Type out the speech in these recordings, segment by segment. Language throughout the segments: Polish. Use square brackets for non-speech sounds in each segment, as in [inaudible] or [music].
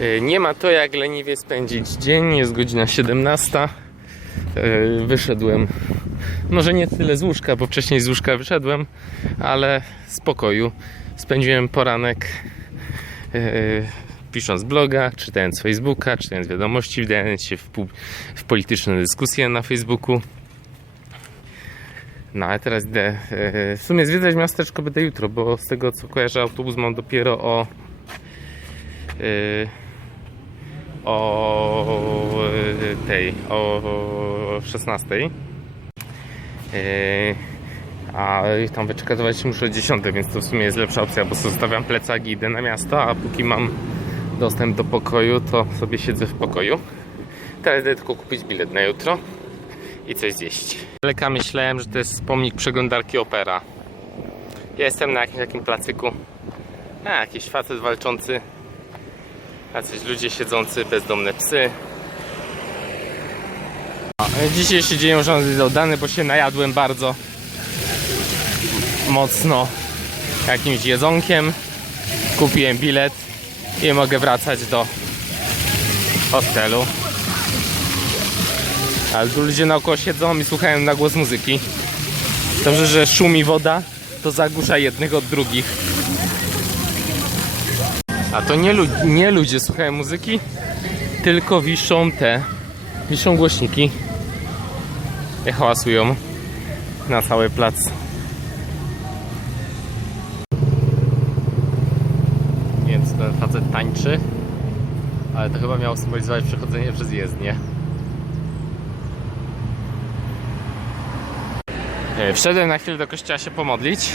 Y, Nie ma to jak leniwie spędzić dzień, jest godzina 17. Y, Wyszedłem, może nie tyle z łóżka, bo wcześniej z łóżka wyszedłem, ale z pokoju. Spędziłem poranek y, pisząc bloga, czytając Facebooka, czytając wiadomości, wdając się w, w polityczne dyskusje na Facebooku. No ale teraz idę. W sumie zwiedzać miasteczko będę jutro, bo z tego co kojarzę, autobus mam dopiero o. e, O tej, o 16. E, A tam wyczekiwać muszę o 10, więc to w sumie jest lepsza opcja, bo zostawiam plecak i idę na miasto, a póki mam dostęp do pokoju, to sobie siedzę w pokoju. Teraz idę tylko kupić bilet na jutro i coś zjeść. Leka myślałem, że to jest pomnik przeglądarki Opera. Ja jestem na jakimś takim placyku. A, jakiś facet walczący. Jacyś ludzie siedzący, bezdomne psy. Dzisiaj się dzieją rządy dodane, bo się najadłem bardzo mocno jakimś jedzonkiem. Kupiłem bilet i mogę wracać do hostelu. Ale tu ludzie naokoło siedzą i słuchają na głos muzyki. Dobrze, że szumi woda, to zagłusza jednych od drugich. A to nie, lu- nie ludzie słuchają muzyki, tylko wiszą te, wiszą głośniki. I hałasują na cały plac. Czy ten facet tańczy, ale to chyba miało symbolizować przechodzenie przez jezdnię. E, Wszedłem na chwilę do kościoła się pomodlić,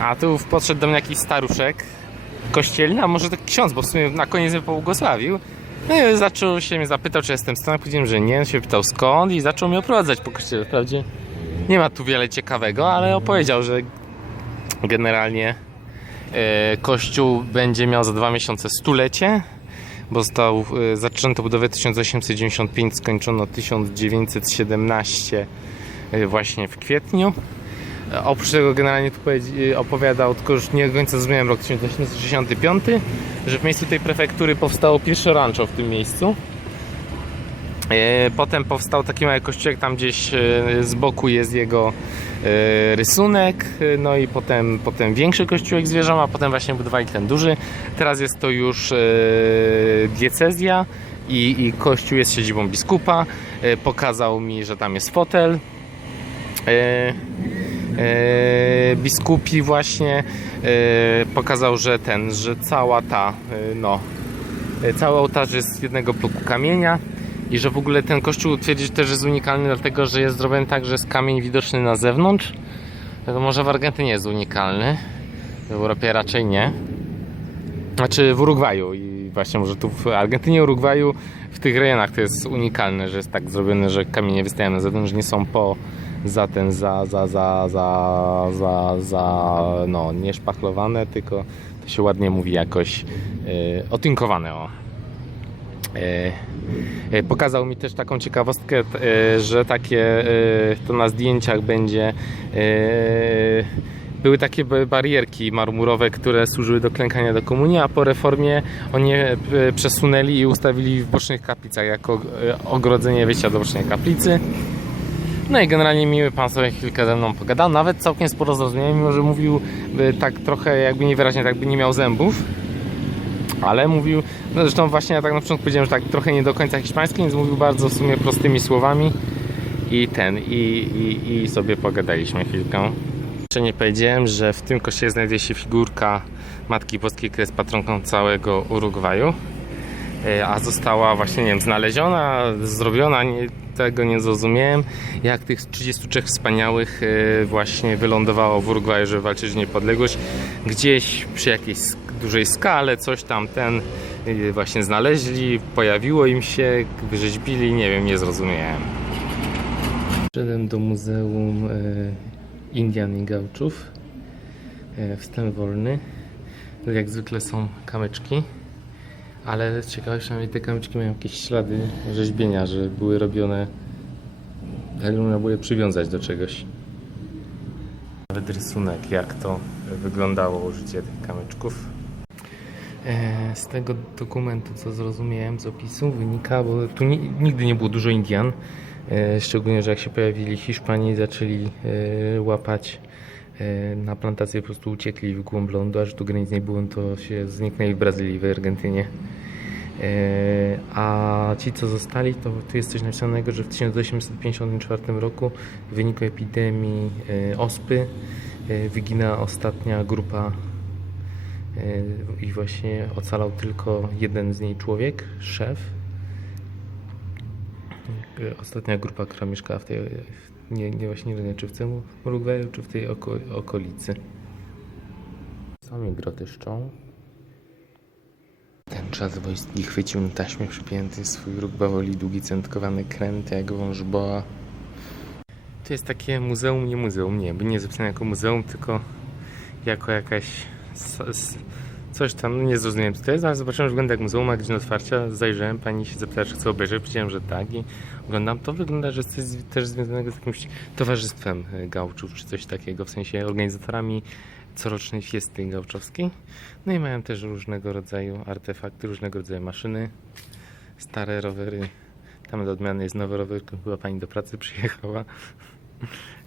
a tu podszedł do mnie jakiś staruszek kościelny, a może to ksiądz, bo w sumie na koniec mnie pobłogosławił. No i zaczął się mnie zapytał, czy jestem stąd, powiedziałem, że nie, on się pytał skąd i zaczął mnie oprowadzać po kościele. Wprawdzie nie ma tu wiele ciekawego, ale opowiedział, że generalnie e, kościół będzie miał za dwa miesiące stulecie, bo został e, zaczęto budowę 1895, skończono 1917 e, właśnie w kwietniu. E, Oprócz tego generalnie tu e, opowiadał, tylko już nie do końca zrozumiałem rok 1965, że w miejscu tej prefektury powstało pierwsze rancho w tym miejscu. E, Potem powstał taki mały kościółek, tam gdzieś e, z boku jest jego rysunek, no i potem, potem większy kościółek z wieżą, a potem właśnie budowali ten duży. Teraz jest to już diecezja i, i kościół jest siedzibą biskupa. Pokazał mi, że tam jest fotel. E, biskupi właśnie e, pokazał, że ten, że cała ta, e, no, cały ołtarz jest z jednego bloku kamienia i że w ogóle ten kościół twierdzi też, jest unikalny, dlatego że jest zrobiony tak, że jest kamień widoczny na zewnątrz. To może w Argentynie jest unikalny, w Europie raczej nie. Znaczy w Urugwaju i właśnie może tu w Argentynie, Urugwaju, w tych rejonach to jest unikalne, że jest tak zrobione, że kamienie wystają na zewnątrz, nie są po za ten, za, za, za, za, za, za no nie szpachlowane, tylko to się ładnie mówi jakoś yy, otynkowane, o. E, e, Pokazał mi też taką ciekawostkę, że takie to na zdjęciach będzie były takie ba- barierki marmurowe, które służyły do klękania do komunii, a po reformie oni je przesunęli i ustawili w bocznych kaplicach jako ogrodzenie wyjścia do bocznej kaplicy. No i generalnie miły pan sobie chwilkę ze mną pogadał, nawet całkiem sporo zrozumiałem, mimo że mówił e, tak trochę jakby niewyraźnie, tak by nie miał zębów. Ale mówił, no zresztą właśnie ja tak na początku powiedziałem, że tak trochę nie do końca hiszpański, więc mówił bardzo w sumie prostymi słowami i ten, i, i, i sobie pogadaliśmy chwilkę. Jeszcze nie powiedziałem, że w tym kościele znajduje się figurka Matki Boskiej, która jest patronką całego Urugwaju, a została właśnie, nie wiem, znaleziona, zrobiona, nie, tego nie zrozumiałem, jak tych 33 wspaniałych e, właśnie wylądowało w Urugwaju, żeby walczyć o niepodległość, gdzieś przy jakiejś dużej skale, coś tam ten e, właśnie znaleźli, pojawiło im się, wyrzeźbili, nie wiem, nie zrozumiałem. Wszedłem do Muzeum e, Indian i Gauczów. E, wstęp wolny. Jak zwykle są kamyczki. Ale ciekawe, przynajmniej te kamyczki mają jakieś ślady rzeźbienia, że były robione. Jak można było je przywiązać do czegoś. Nawet rysunek, jak to wyglądało użycie tych kamyczków. E, Z tego dokumentu, co zrozumiałem z opisu, wynika, bo tu ni- nigdy nie było dużo Indian. E, Szczególnie, że jak się pojawili Hiszpanii, zaczęli e, łapać na plantację, po prostu uciekli w głąb lądu, a że tu granic nie było, to się zniknęli w Brazylii, w Argentynie. E, A ci, co zostali, to tu jest coś napisanego, że w 1854 roku w wyniku epidemii e, ospy e, wygina ostatnia grupa e, i właśnie ocalał tylko jeden z niej człowiek, szef. E, Ostatnia grupa, która mieszkała w tej, nie, nie właśnie nie wiem, czy w tym Urugwaju, czy w tej oko, okolicy. Sami groty szczą. Ten czas wojski chwycił na taśmie przypięty swój róg bawoli, długi centkowany kręt jak wąż boa. To jest takie muzeum, nie muzeum, nie, by nie zapisane jako muzeum, tylko jako jakaś coś tam, no nie zrozumiałem co to jest, ale zobaczyłem, że wygląda jak muzeum, a godzina otwarcia, zajrzałem, pani się zapytała, czy chcę obejrzeć, powiedziałem, że tak i oglądam, to wygląda, że z- też związanego z jakimś towarzystwem e, gałczów, czy coś takiego, w sensie organizatorami corocznej fiesty gałczowskiej. No i mają też różnego rodzaju artefakty, różnego rodzaju maszyny, stare rowery. Tam do odmiany jest nowy rower, chyba pani do pracy [laughs] przyjechała.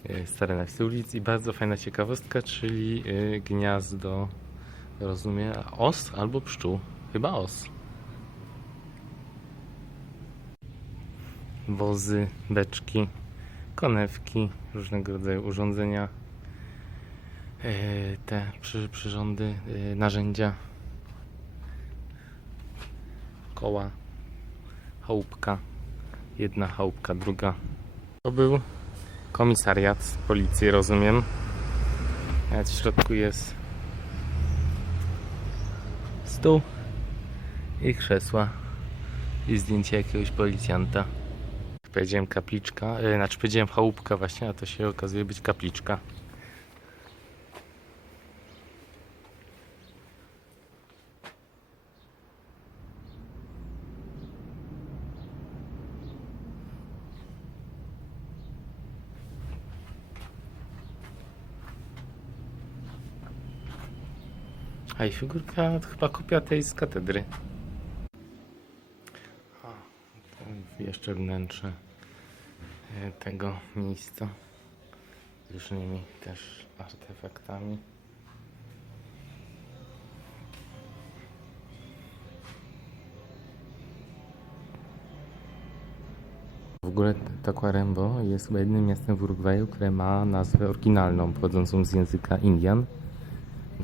E, Stare napisy ulic i bardzo fajna ciekawostka, czyli e, gniazdo, rozumiem, os albo pszczół. Chyba os. Wozy, beczki, konewki, różnego rodzaju urządzenia e, te przy, przyrządy, e, narzędzia, koła, chałupka, jedna chałupka, druga. To był komisariat policji, rozumiem. W środku jest stół i krzesła i zdjęcie jakiegoś policjanta. Powiedziałem kapliczka, e, znaczy powiedziałem chałupka właśnie, a to się okazuje być kapliczka. A i figurka to chyba kopia tej z katedry. O, jeszcze wnętrze e, tego miejsca z różnymi też artefaktami. W ogóle Tacuarembó jest chyba jedynym miastem w Urugwaju, które ma nazwę oryginalną, pochodzącą z języka Indian.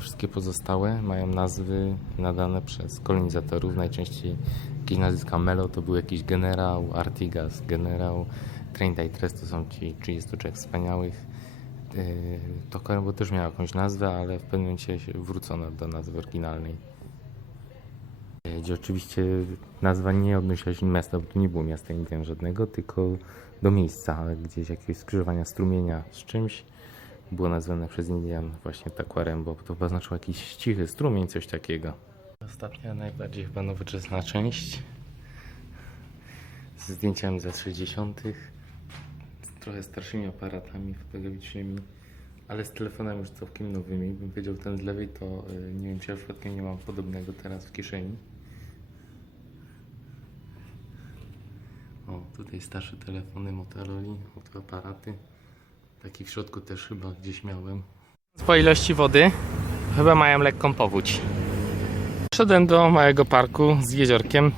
Wszystkie pozostałe mają nazwy nadane przez kolonizatorów. Najczęściej jakieś nazwiska Melo to był jakiś generał, Artigas, generał, Treinta Tres to są ci 33 wspaniałych. Yy, Tokarembo też miał jakąś nazwę, ale w pewnym momencie wrócono do nazwy oryginalnej. Yy, Gdzie oczywiście nazwa nie odnosiła się do miasta, bo tu nie było miasta Indian żadnego, tylko do miejsca, gdzieś jakiegoś skrzyżowania strumienia z czymś było nazwane przez Indian właśnie Tacuarembó, bo to chyba znaczyło jakiś cichy strumień, coś takiego. Ostatnia, najbardziej chyba nowoczesna część z zdjęciami za 60. z trochę starszymi aparatami fotograficznymi, ale z telefonami już całkiem nowymi. Bym powiedział, ten z lewej to y, nie wiem, czy ja przypadkiem nie mam podobnego teraz w kieszeni. O, tutaj starsze telefony Motorola, fotoaparaty. Taki w środku też chyba gdzieś miałem. Po ilości wody chyba mają lekką powódź. Szedłem do małego parku z jeziorkiem.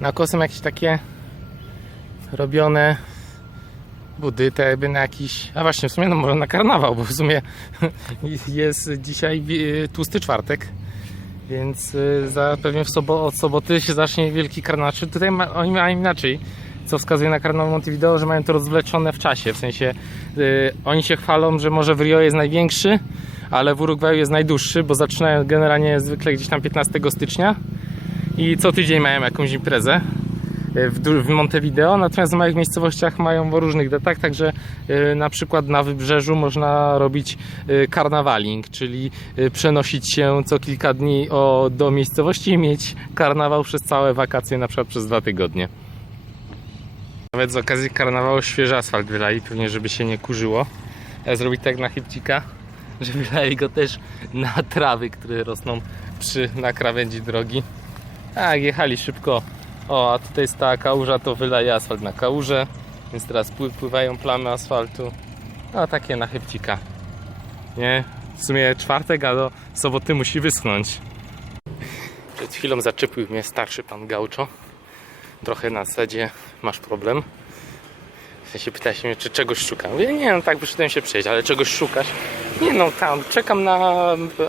Na kosem jakieś takie robione budy, te jakby na jakiś, a właśnie w sumie no może na karnawał, bo w sumie [laughs] jest dzisiaj tłusty czwartek. Więc y, za, pewnie w sobo, od soboty się zacznie wielki karnaczy. Tutaj ma, oni mają inaczej, co wskazuje na karnawał Montevideo, że mają to rozwleczone w czasie. W sensie y, oni się chwalą, że może w Rio jest największy, ale w Urugwaju jest najdłuższy, bo zaczynają generalnie zwykle gdzieś tam 15 stycznia i co tydzień mają jakąś imprezę y, w, Montevideo, natomiast w małych miejscowościach mają w różnych datach, także y, na przykład na wybrzeżu można robić karnawaling, czyli przenosić się co kilka dni o, do miejscowości i mieć karnawał przez całe wakacje, na przykład przez dwa tygodnie. Nawet z okazji karnawału świeży asfalt wylali, pewnie żeby się nie kurzyło. Ja zrobić tak na chybcika, że wylali go też na trawy, które rosną przy, na krawędzi drogi. Tak, jechali szybko. O, a tutaj jest ta kałuża, to wylaje asfalt na kałużę, więc teraz pły- pływają plamy asfaltu. No, takie na chybcika. Nie? W sumie czwartek, a do soboty musi wyschnąć. Przed chwilą zaczepił mnie starszy pan Gauczo. Trochę na zasadzie masz problem. W sensie pyta się mnie, czy czegoś szukam. Mówię, nie no tak wyszedłem się przejść, ale czegoś szukasz? Nie no tam, czekam na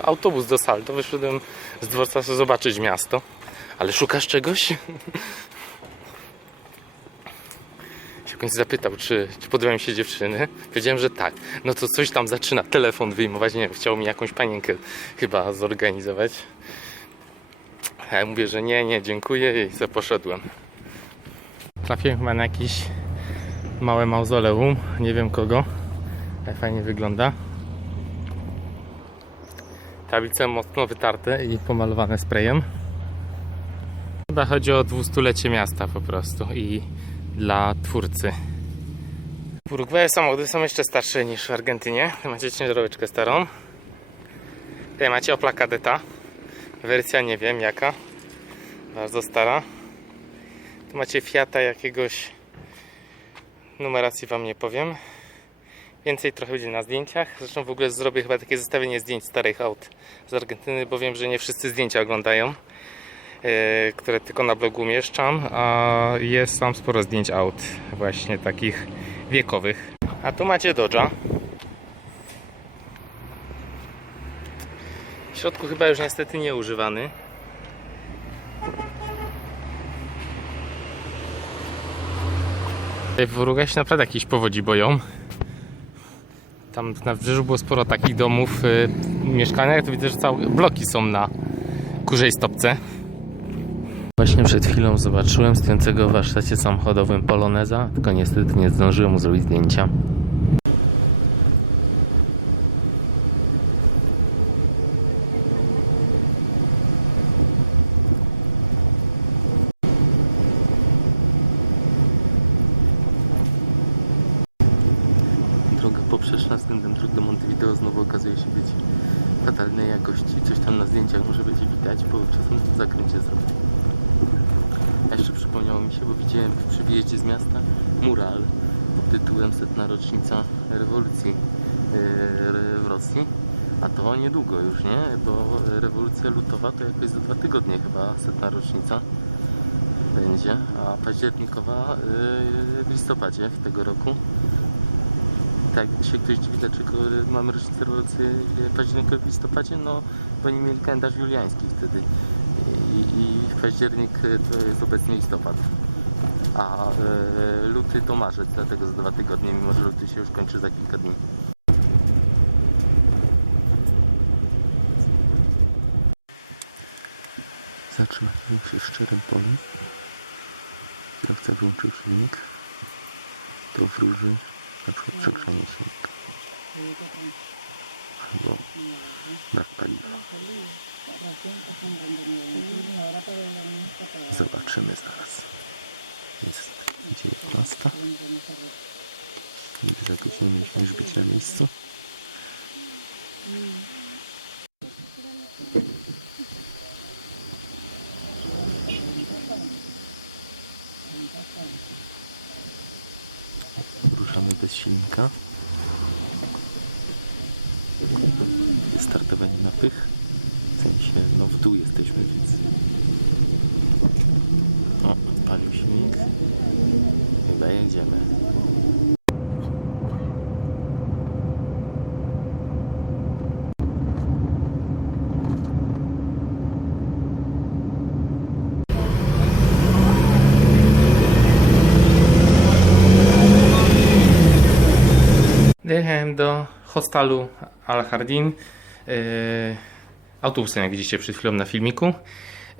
autobus do Salto. Wyszedłem z dworca zobaczyć miasto. Ale szukasz czegoś? [laughs] się końcu zapytał, czy, czy podobają się dziewczyny. Powiedziałem, że tak. No to coś tam zaczyna telefon wyjmować. Nie wiem, chciał mi jakąś panienkę chyba zorganizować. A ja mówię, że nie, nie, dziękuję i za poszedłem. Trafiłem chyba na jakiś małe mauzoleum, nie wiem kogo, ale fajnie wygląda. Tablice mocno wytarte i pomalowane sprayem. Chyba chodzi o dwustulecie miasta po prostu i dla twórcy. W Urugwaju samochody są jeszcze starsze niż w Argentynie. Tu macie ciężaróweczkę starą. Tutaj macie Opla Kadeta. Wersja nie wiem jaka. Bardzo stara. Tu macie Fiata jakiegoś numeracji wam nie powiem. Więcej trochę będzie na zdjęciach. Zresztą w ogóle zrobię chyba takie zestawienie zdjęć starych aut z Argentyny, bo wiem, że nie wszyscy zdjęcia oglądają, e, które tylko na blogu umieszczam, a jest tam sporo zdjęć aut właśnie takich wiekowych. A tu macie Dodge'a. W środku chyba już niestety nie W Urugwaju się naprawdę jakieś powodzi boją. Tam na wybrzeżu było sporo takich domów, y, mieszkaniach, to widzę, że całe bloki są na kurzej stopce. Właśnie przed chwilą zobaczyłem stojącego w warsztacie samochodowym Poloneza, tylko niestety nie zdążyłem mu zrobić zdjęcia. Droga poprzeczna względem dróg do Montevideo znowu okazuje się być fatalnej jakości. Coś tam na zdjęciach może będzie widać, bo czasem w zakręcie zrobię. A jeszcze przypomniało mi się, bo widziałem przy wyjeździe z miasta mural pod tytułem Setna rocznica rewolucji yy, w Rosji. A to niedługo już, nie? Bo rewolucja lutowa to jakoś za dwa tygodnie chyba setna rocznica będzie, a październikowa yy, w listopadzie tego roku. Tak, się ktoś dziwi, dlaczego mamy rocznicę rewolucji października w listopadzie, no bo nie mieli kalendarz juliański wtedy. I, i październik e, to jest obecnie listopad. A e, luty to marzec, dlatego za dwa tygodnie, mimo że luty się już kończy za kilka dni. Zatrzymaliśmy się w szczerym polu. Kierowca wyłączył silnik. To wróży na przykład przegrzanie silnika. Albo brak paliwa. Zobaczymy zaraz. Jest 19. Nigdy za godzinę mieliśmy już być na miejscu. Ruszamy bez silnika. Jest startowanie na pych. W sensie, no w dół jesteśmy, więc... O, odpalił silnik. Chyba jedziemy. Dojechałem do hostalu Al Hardin. Yy, autobusem, jak widzicie przed chwilą na filmiku.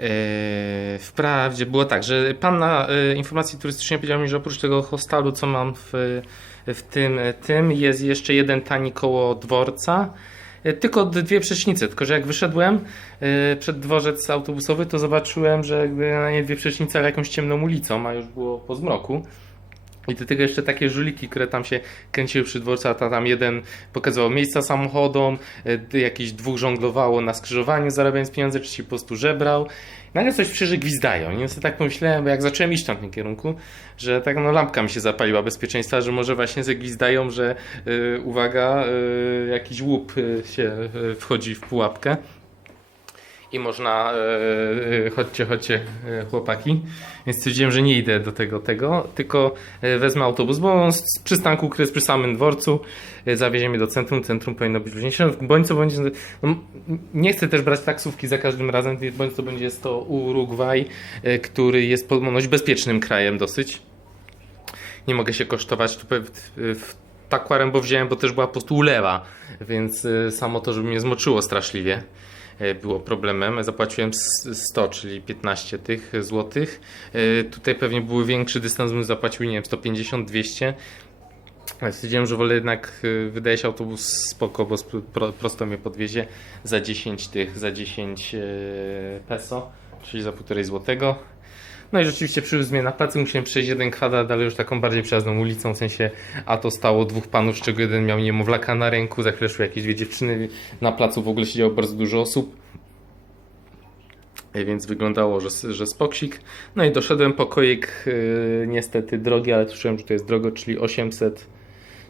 Yy, wprawdzie było tak, że pan na yy, informacji turystycznej powiedział mi, że oprócz tego hostalu, co mam w, w tym, tym, jest jeszcze jeden tani koło dworca. Yy, Tylko dwie przecznice, tylko że jak wyszedłem przed dworzec autobusowy, to zobaczyłem, że jakby na dwie przecznice, ale jakąś ciemną ulicą, a już było po zmroku. I do tego jeszcze takie żuliki, które tam się kręciły przy dworcu, a ta- tam jeden pokazywał miejsca samochodom, y, jakiś dwóch żonglowało na skrzyżowaniu zarabiając pieniądze, czy ci po prostu żebrał. Nagle coś przy, gwizdają. I sobie tak pomyślałem, bo jak zacząłem iść tam w tym kierunku, że tak no lampka mi się zapaliła bezpieczeństwa, że może właśnie zegwizdają, że y, uwaga, y, jakiś łup się wchodzi w pułapkę. I można, e, e, chodźcie, chodźcie e, chłopaki. Więc stwierdziłem, że nie idę do tego, tego, tylko wezmę autobus, bo z przystanku, który jest przy samym dworcu, zawiezie mnie do centrum, centrum powinno być luźniejsze. Bądź co będzie, no, nie chcę też brać taksówki za każdym razem, bądź co będzie jest to Urugwaj, który jest ponoć bezpiecznym krajem dosyć. Nie mogę się kosztować tu w, takwarem, bo wziąłem, bo też była po prostu ulewa, więc samo to, żeby mnie zmoczyło straszliwie było problemem. Zapłaciłem s- 100, czyli 15 tych złotych. E, Tutaj pewnie były większy dystans, bym zapłacił, nie wiem, 150, 200. Ale Stwierdziłem, że wolę jednak, e, wydaje się autobus spoko, bo prosto mnie podwiezie za 10 tych, za 10 e, peso, czyli za półtorej złotego. No i rzeczywiście przywiózł na placu, musiałem przejść jeden kwadrat, ale już taką bardziej przejazdną ulicą, w sensie a to stało dwóch panów, z czego jeden miał niemowlaka na ręku, za chwilę szły jakieś dwie dziewczyny, na placu w ogóle siedziało bardzo dużo osób. Więc wyglądało, że, że spoksik. No i doszedłem pokoik, yy, niestety drogi, ale czułem, że to jest drogo, czyli 800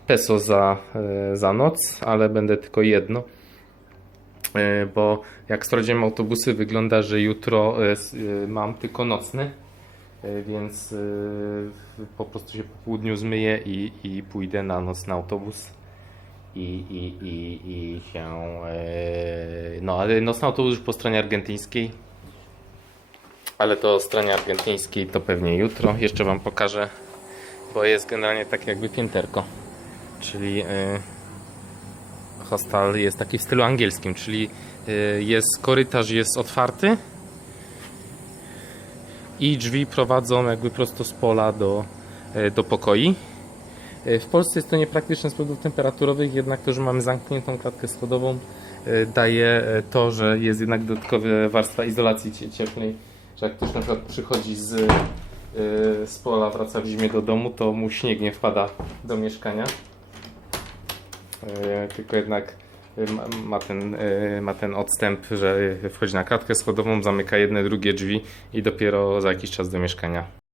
peso za, e, za noc, ale będę tylko jedno. E, Bo jak sprawdziłem autobusy, wygląda, że jutro s- e, mam tylko nocny, więc e, po prostu się po południu zmyję i, i pójdę na noc na autobus. I, i, i, i się. e, No, ale nocny autobus już po stronie argentyńskiej. Ale to stronie argentyńskiej to pewnie jutro. Jeszcze Wam pokażę, bo jest generalnie tak jakby pięterko. Czyli hostel jest taki w stylu angielskim, czyli jest korytarz jest otwarty i drzwi prowadzą jakby prosto z pola do, yy, do pokoi. Yy, W Polsce jest to niepraktyczne z powodów temperaturowych, jednak to, że mamy zamkniętą klatkę schodową yy, daje to, że jest jednak dodatkowa warstwa izolacji cie- cieplnej, że jak ktoś na przykład przychodzi z, z pola, wraca w zimie do domu, to mu śnieg nie wpada do mieszkania. E, tylko jednak e, ma, ten, e, ma ten odstęp, że wchodzi na klatkę schodową, zamyka jedne, drugie drzwi i dopiero za jakiś czas do mieszkania.